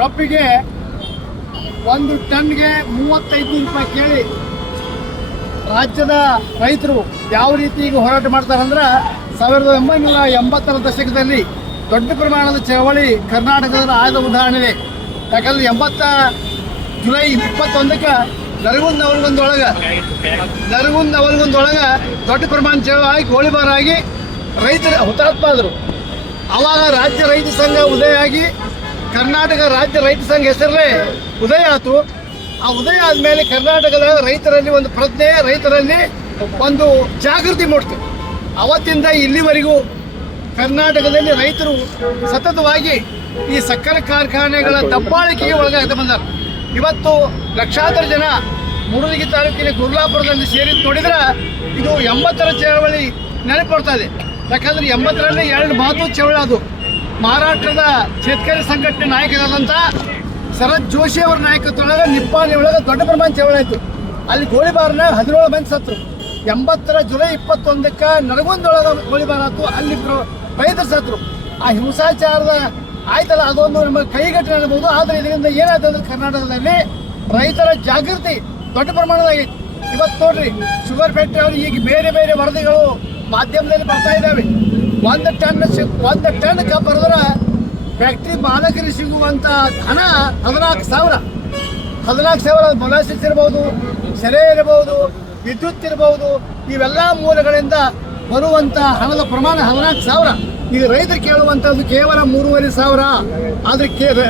ಕಬ್ಬಿಗೆ ಒಂದು ಟನ್ಗೆ ಮೂವತ್ತೈದು ರೂಪಾಯಿ ಕೇಳಿ. ರಾಜ್ಯದ ರೈತರು ಯಾವ ರೀತಿ ಈಗ ಹೋರಾಟ ಮಾಡ್ತಾರೆ ಅಂದ್ರೆ ಸಾವಿರದ ಒಂಬೈನೂರ ಎಂಬತ್ತರ ದಶಕದಲ್ಲಿ ದೊಡ್ಡ ಪ್ರಮಾಣದ ಚಳವಳಿ ಕರ್ನಾಟಕದ ಆದ ಉದಾಹರಣೆ ಯಾಕಂದ್ರೆ ಎಂಬತ್ತ ಜುಲೈ ಇಪ್ಪತ್ತೊಂದಕ್ಕೆ ನರಗುಂದ ಅವರಿಗೊಂದೊಳಗೆ ನರಗುಂದ ಅವರಿಗೊಂದೊಳಗೆ ದೊಡ್ಡ ಪ್ರಮಾಣ ಚಳವಳಿ ಆಗಿ ಆಗಿ ರೈತರ ಹುತಾತ್ಮ ಆದರು. ಆವಾಗ ರಾಜ್ಯ ರೈತ ಸಂಘ ಉದಯ ಆಗಿ ಕರ್ನಾಟಕ ರಾಜ್ಯ ರೈತ ಸಂಘ ಹೆಸರಲ್ಲೇ ಉದಯ ಆಯಿತು. ಆ ಉದಯ ಆದಮೇಲೆ ಕರ್ನಾಟಕದ ರೈತರಲ್ಲಿ ಒಂದು ಪ್ರಜ್ಞೆ, ರೈತರಲ್ಲಿ ಒಂದು ಜಾಗೃತಿ ಮೂಡ್ತು ಅವತ್ತಿಂದ ಇಲ್ಲಿವರೆಗೂ ಕರ್ನಾಟಕದಲ್ಲಿ ರೈತರು ಸತತವಾಗಿ ಈ ಸಕ್ಕರೆ ಕಾರ್ಖಾನೆಗಳ ದಬ್ಬಾಳಿಕೆಗೆ ಒಳಗಾಗ್ತಾ ಬಂದಾರ. ಇವತ್ತು ಲಕ್ಷಾಂತರ ಜನ ಮೂಡಲಗಿ ತಾಲೂಕಿನ ಗುರ್ಲಾಪುರದಲ್ಲಿ ಸೇರಿ ನೋಡಿದ್ರೆ ಇದು ಎಂಬತ್ತರ ಚಳವಳಿ ನೆನಪು ಇದೆ. ಯಾಕಂದ್ರೆ ಎಂಬತ್ತರಲ್ಲಿ ಎರಡು ಮಾತು ಚಳವಳಿ ಅದು. ಮಹಾರಾಷ್ಟ್ರದ ಶೇತಕರಿ ಸಂಘಟನೆ ನಾಯಕರಾದಂಥ ಶರತ್ ಜೋಶಿ ಅವರ ನಾಯಕತ್ವದೊಳಗೆ ನಿಪ್ಪಾಣಿ ಒಳಗೆ ದೊಡ್ಡ ಪ್ರಮಾಣ ಚಳವಳಿ ಆಯಿತು. ಅಲ್ಲಿ ಗೋಳಿಬಾರನ ಹದಿನೇಳು ಮಂದಿ ಸತ್ರು ಎಂಬತ್ತರ ಜುಲೈ ಇಪ್ಪತ್ತೊಂದಕ್ಕೆ ನರಗುಂದೊಳಗೆ ಗೋಳಿಬಾರ ಆಯ್ತು. ಅಲ್ಲಿ ರೈತರು ಸತ್ರು ಆ ಹಿಂಸಾಚಾರದ ಆಯ್ತಲ್ಲ, ಅದೊಂದು ನಮ್ಮ ಕೈಗಟ್ಟೆ ಅನ್ಬೋದು. ಆದರೆ ಇದರಿಂದ ಏನಾಯ್ತು ಅಂದ್ರೆ ಕರ್ನಾಟಕದಲ್ಲಿ ರೈತರ ಜಾಗೃತಿ ದೊಡ್ಡ ಪ್ರಮಾಣದಾಗಿ ಇವತ್ತು ನೋಡ್ರಿ ಶುಗರ್ ಫ್ಯಾಕ್ಟ್ರಿ ಅವರು ಈಗ ಬೇರೆ ಬೇರೆ ವರದಿಗಳು ಮಾಧ್ಯಮದಲ್ಲಿ ಬರ್ತಾ ಇದ್ದಾವೆ. ಒಂದು ಟನ್ ಒಂದ್ ಒಂದು ಟನ್ ಕಬ್ಬರದ್ರ ಫ್ಯಾಕ್ಟ್ರಿ ಮಾಲಕರಿಗೆ ಸಿಗುವಂತ ಹಣ ಹದಿನಾಲ್ಕು ಸಾವಿರ. ಹದಿನಾಲ್ಕು ಸಾವಿರ ಮೊಲಾಸಿಸ್ ಇರ್ಬೋದು, ಸೆರೆ ಇರಬಹುದು ವಿದ್ಯುತ್ ಇರಬಹುದು ಇವೆಲ್ಲ ಮೂಲಗಳಿಂದ ಬರುವಂತ ಹಣದ ಪ್ರಮಾಣ ಹದಿನಾಲ್ಕು ಸಾವಿರ. ಈಗ ರೈತರು ಕೇಳುವಂಥದ್ದು ಕೇವಲ ಮೂರುವರೆ ಸಾವಿರ. ಆದ್ರೆ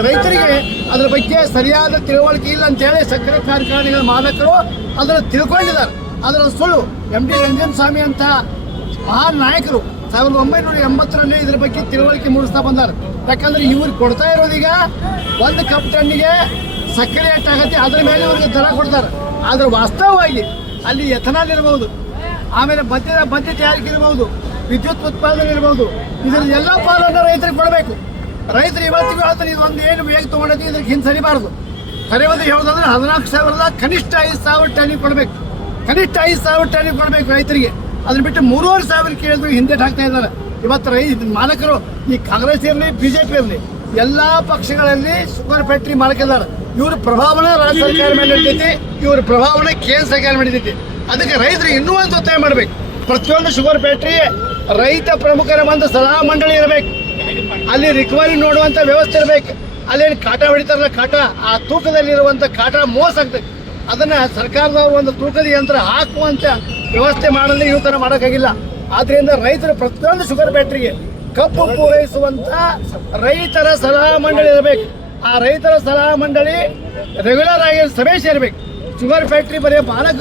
ರೈತರಿಗೆ ಅದ್ರ ಬಗ್ಗೆ ಸರಿಯಾದ ತಿಳುವಳಿಕೆ ಇಲ್ಲ ಅಂತೇಳಿ ಸಕ್ಕರೆ ಕಾರ್ಖಾನೆಗಳ ಮಾಲಕರು ಅದನ್ನು ತಿಳ್ಕೊಂಡಿದ್ದಾರೆ. ಅದರ ಸುಳ್ಳು ಎಂ ಡಿ ರಂಜನ್ ಸ್ವಾಮಿ ಅಂತ ಆ ನಾಯಕರು ಸಾವಿರದ ಒಂಬೈನೂರ ಎಂಬತ್ತರಲ್ಲಿ ಇದ್ರ ಬಗ್ಗೆ ತಿಳುವಳಿಕೆ ಮೂಡಿಸ್ತಾ ಬಂದಾರ. ಯಾಕಂದ್ರೆ ಇವ್ರಿಗೆ ಕೊಡ್ತಾ ಇರೋದೀಗ ಒಂದು ಕಪ್ ಟನ್ನಿಗೆ ಸಕ್ಕರೆ ಎಷ್ಟಾಗತ್ತೆ, ಅದ್ರ ಮೇಲೆ ಇವ್ರಿಗೆ ದರ ಕೊಡ್ತಾರೆ. ಆದ್ರೆ ವಾಸ್ತವವಾಗಿ ಅಲ್ಲಿ ಎಥನಾಲ್ ಇರಬಹುದು ಆಮೇಲೆ ಮದ್ಯದ ಮದ್ಯ ತಯಾರಿಕೆ ಇರಬಹುದು ವಿದ್ಯುತ್ ಉತ್ಪಾದನೆ ಇರಬಹುದು ಇದ್ರ ಎಲ್ಲ ಪಾಲನ್ನು ರೈತರಿಗೆ ಕೊಡಬೇಕು. ರೈತರು ಇವತ್ತಿಗೂ ಹೇಳ್ತಾರೆ ಒಂದು ಏನು ವೇಗ ತೊಗೊಂಡೈತಿ ಇದಕ್ಕೆ ಹಿಂದೆ ಸರಿಬಾರದು. ಒಂದು ಹೇಳೋದಂದ್ರೆ ಹದಿನಾಲ್ಕು ಸಾವಿರದ ಕನಿಷ್ಠ ಐದು ಸಾವಿರ ಟನ್ನಿಗೆ ಕೊಡಬೇಕು. ಕನಿಷ್ಠ ಐದು ಸಾವಿರ ಟನ್ನಿಗೆ ಕೊಡಬೇಕು ರೈತರಿಗೆ. ಅದನ್ನ ಬಿಟ್ಟು ಮೂರುವರೆ ಸಾವಿರ ಕೇಳಿದ್ರು ಹಿಂದೆ ಹಾಕ್ತಾ ಇದ್ದಾರೆ. ಇವತ್ತು ರೈ ಮಾಲಕರು ಈ ಕಾಂಗ್ರೆಸ್ ಇರಲಿ, ಬಿಜೆಪಿ ಇರಲಿ, ಎಲ್ಲಾ ಪಕ್ಷಗಳಲ್ಲಿ ಶುಗರ್ ಫ್ಯಾಕ್ಟ್ರಿ ಮಾಲಕಿದ್ದಾರೆ. ಇವ್ರ ಪ್ರಭಾವನ ರಾಜ್ಯ ಸರ್ಕಾರ ಮೇಲೆ ನಡೀತೈತಿ, ಇವ್ರ ಪ್ರಭಾವನ ಕೇಂದ್ರ ಸರ್ಕಾರ ನಡೆದೈತಿ ಅದಕ್ಕೆ ರೈತರು ಇನ್ನೂ ಒಂದು ಒತ್ತಾಯ ಮಾಡಬೇಕು. ಪ್ರತಿಯೊಂದು ಶುಗರ್ ಫ್ಯಾಕ್ಟ್ರಿ ರೈತ ಪ್ರಮುಖರ ಒಂದು ಸಲಹಾ ಮಂಡಳಿ ಇರಬೇಕು. ಅಲ್ಲಿ ರಿಕವರಿ ನೋಡುವಂತ ವ್ಯವಸ್ಥೆ ಇರಬೇಕು. ಅಲ್ಲೇನು ಕಾಟ ಹೊಡಿತಾರಲ್ಲ ಕಾಟ? ಆ ತೂಕದಲ್ಲಿರುವಂತ ಕಾಟ ಮೋಸ ಆಗ್ತದೆ ಅದನ್ನ ಸರ್ಕಾರದ ಒಂದು ತೂಕದ ಯಂತ್ರ ಹಾಕುವಂತ ವ್ಯವಸ್ಥೆ ಮಾಡಲು ಈ ಥರ ಮಾಡೋಕ್ಕಾಗಿಲ್ಲ. ಆದ್ದರಿಂದ ರೈತರು ಪ್ರತಿಯೊಂದು ಶುಗರ್ ಫ್ಯಾಕ್ಟ್ರಿಗೆ ಕಬ್ಬು ಪೂರೈಸುವಂತ ರೈತರ ಸಲಹಾ ಮಂಡಳಿ ಇರಬೇಕು. ಆ ರೈತರ ಸಲಹಾ ಮಂಡಳಿ ರೆಗ್ಯುಲರ್ ಆಗಿ ಸಭೆ ಸೇರಬೇಕು. ಶುಗರ್ ಫ್ಯಾಕ್ಟ್ರಿ ಬರೀ ಮಾಲಕ